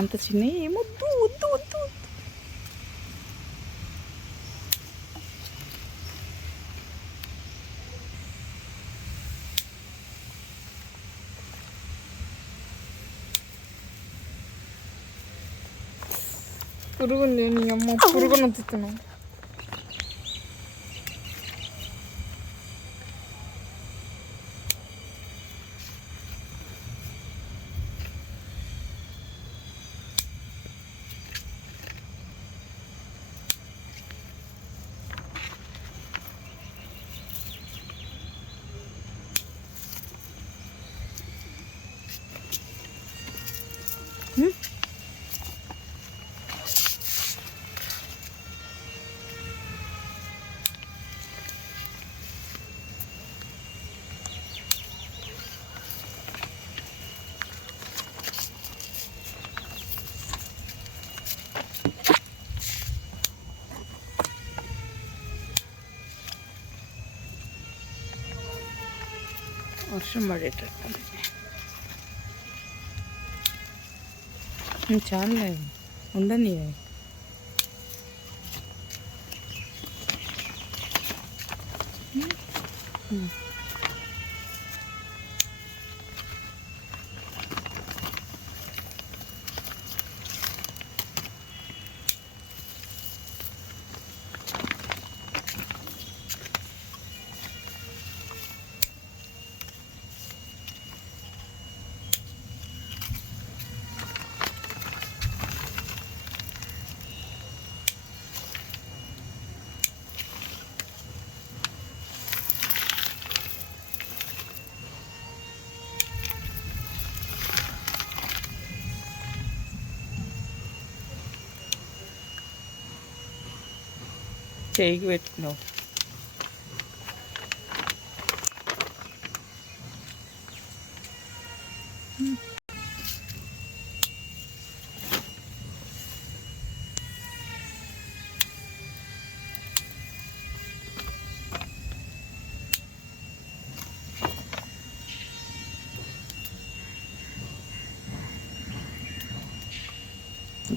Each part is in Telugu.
అంత చిన్న ఏమొద్దు, వద్దు వద్దు. పురుగుంది, నీ అమ్మ పురుగును తిన్నాను. వర్షం పడేటట్టు చాలా ఉండని. చేయికి పెట్టుకున్నావు.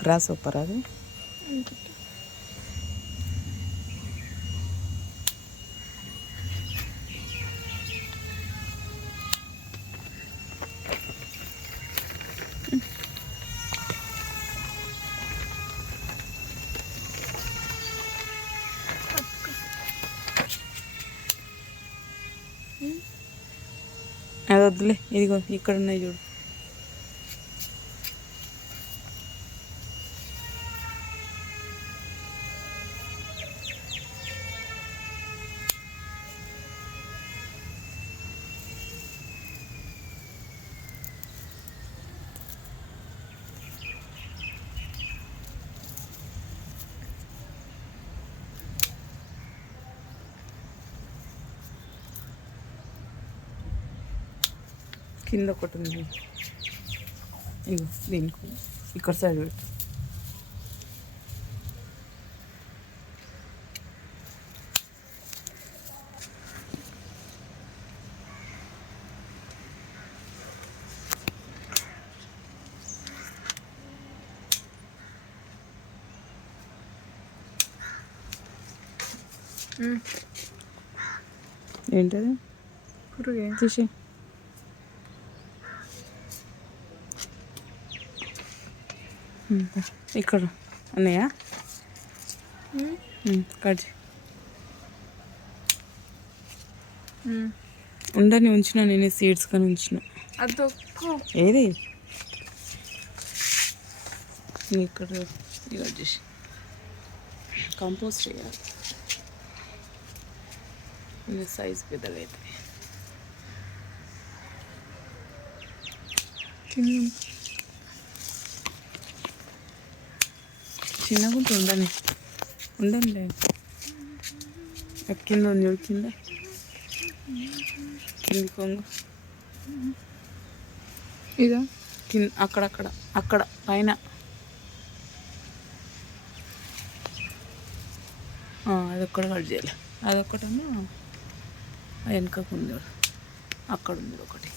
గ్రాస్ హోపర్ అది. అది వద్దులే, ఇదిగో ఇక్కడ ఉన్నాయి చూడు. కింద ఒకటి ఉంది, ఇగో దీనికి ఇక్కడ సైడ్ పెట్టు. ఏంటది? పురుగే తీసి ఇక్కడ అన్నయ్య కట్ ఉండని ఉంచిన, నేనే సీడ్స్ కానీ ఉంచిన. ఏది ఇక్కడ ఇలా చేసి కంపోస్ట్ చేయాలి. సైజ్ పెద్దగా అవుతుంది. చిన్నగా ఉండని ఉండండి. కింద ఉంది, కింద కింది కొంగు ఇదా కింద అక్కడక్కడ అక్కడ పైన అదొక్కడ కట్ చేయాలి. అదొక్కటేమో వెనకకు ఉంది, అక్కడ ఉంది ఒకటి.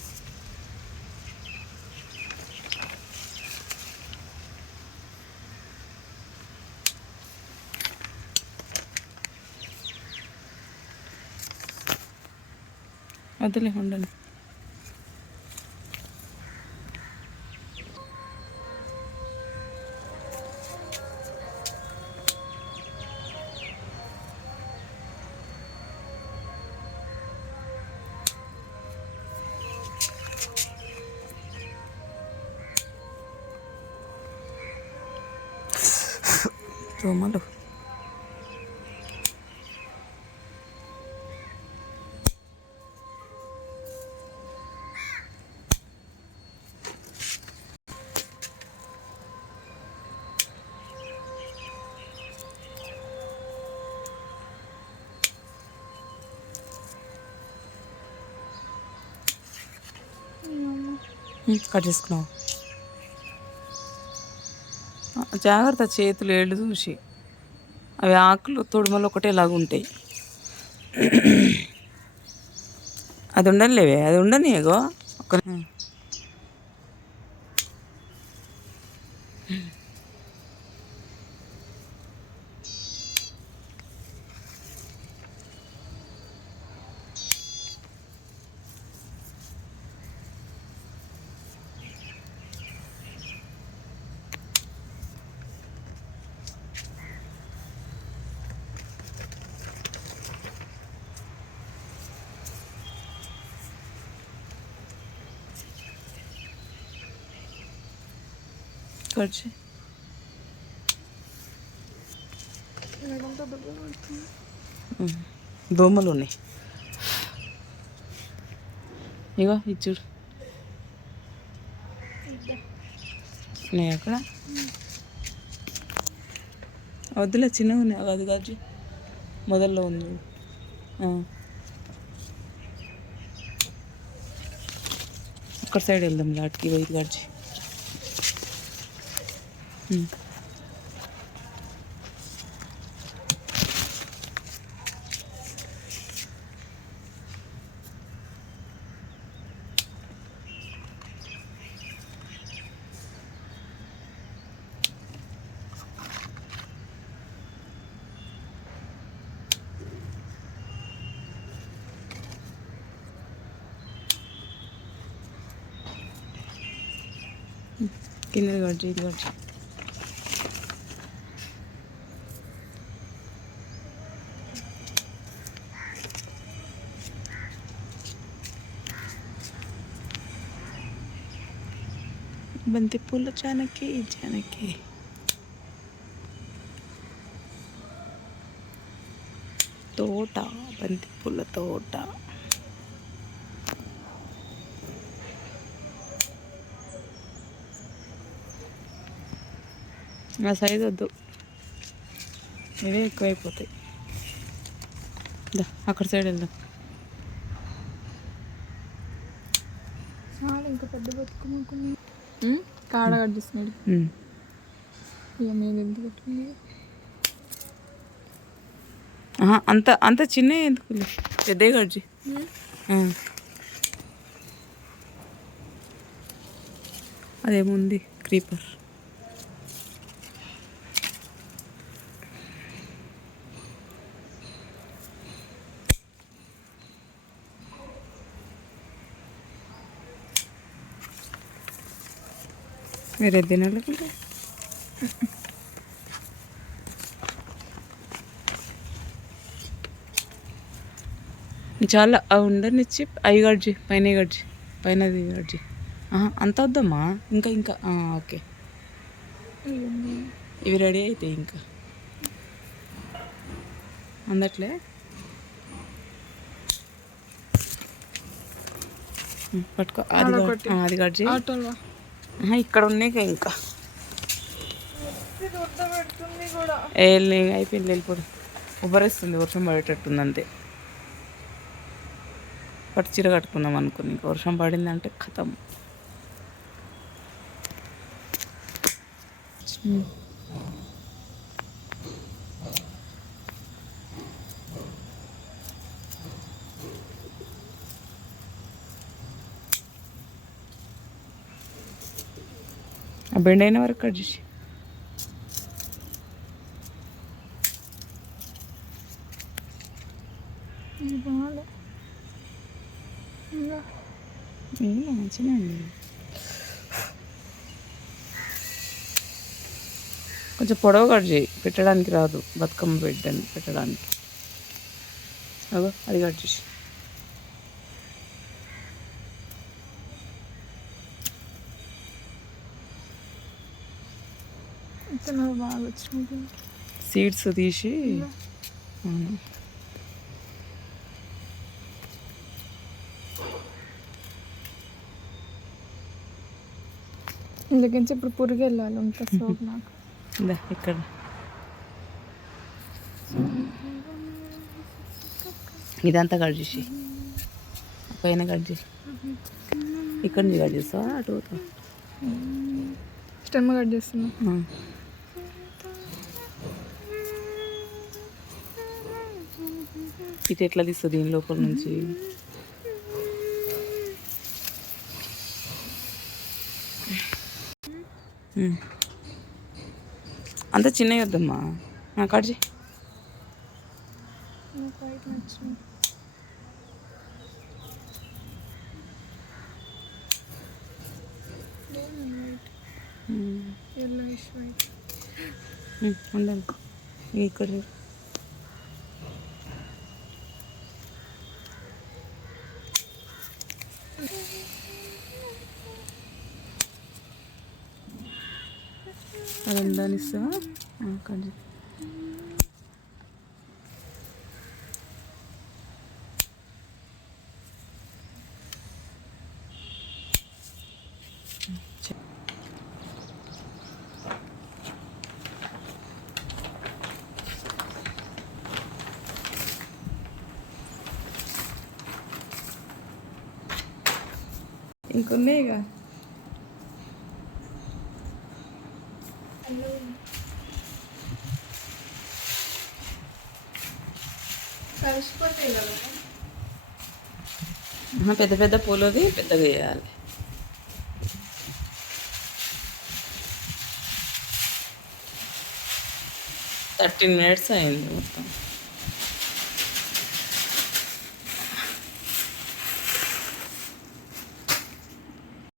వద్దులే ఉండను. దోమలు కట్ చేసుకున్నావు. జాగ్రత్త, చేతులు ఏళ్ళు చూసి. అవి ఆకులు తొడుమలు ఒకటేలాగా ఉంటాయి. అది ఉండలేవే, అది ఉండని ఏగో ఒక కట్ చేయి. దోమలు ఉన్నాయి. ఇగో ఇది చూడు. ఉన్నాయి అక్కడ. వద్దులే, చిన్నగా ఉన్నాయి. అది కాదు, మొదల్లో ఉంది. ఒక్క సైడ్ వెళ్దాం లాట్కి వైట్ గడిచి. కింద గడిచి ఇది గడిచి. బంతి పూల జానకి జానకి. తోట, బంతి పూల తోట. ఆ సైజ్ వద్దు, ఇవే ఎక్కువైపోతాయి. అక్కడ సైడ్ వెళ్దాం. ఇంకా పెద్ద పెట్టుకున్నాను. కాడ కట్ చేస్తున్నాడు. ఇక మీద ఎంత పెట్టుకుంది? అంత అంత చిన్న ఎందుకు, పెద్ద గడ్జి. అదేముంది క్రీపర్. వేరే తినాలకుంటే చాలా ఉండనిచ్చి. అవి గడ్జి, పైన గడ్జి, పైనది గడ్జి. అంత వద్దమ్మా, ఇంకా ఇంకా ఓకే. ఇవి రెడీ అవుతాయి ఇంకా అందట్లే. పట్టుకో. అది గడ్జి. ఇక్కడ ఉన్నాయి ఇంకా. అయిపోయింది, వెళ్ళిపోడు. ఉబ్బరిస్తుంది, వర్షం పడేటట్టుంది అంతే. పట్టు చీర కట్టుకుందాం అనుకుని, ఇంకా వర్షం పడిందంటే ఖతం. ఆ బెండ్ అయిన వరకు కట్ చేసి. మంచిగా ఉంది. కొంచెం పొడవు కట్ చేయి, పెట్టడానికి రాదు, బతుకమ్మ పెట్టడానికి. అగో అది కట్ చేసి. బాగా వచ్చింది. సీడ్స్ తీసి ఇందుకించి ఇప్పుడు పురుగు వెళ్ళాలి ఉంటుంది సోప్ నాకు. ఇక్కడ ఇదంతా కట్ చేసి పైన కట్ చేసి ఇక్కడ నుంచి కట్ చేస్తావా అటు స్టెమ్ కట్ చేస్తున్నా. ఇటు ఎట్లా తీస్తుంది దీని లోపల నుంచి? అంత చిన్నవి వద్దమ్మా, కట్ చేయి. ఉండాలి ఇక్కడ అది ఉందని ఇస్తావా? కట్ చేయి. ఇంకొన్నాయిగా. పెద్ద పెద్ద పూలది పెద్దగా వేయాలి. 13 minutes అయింది మొత్తం.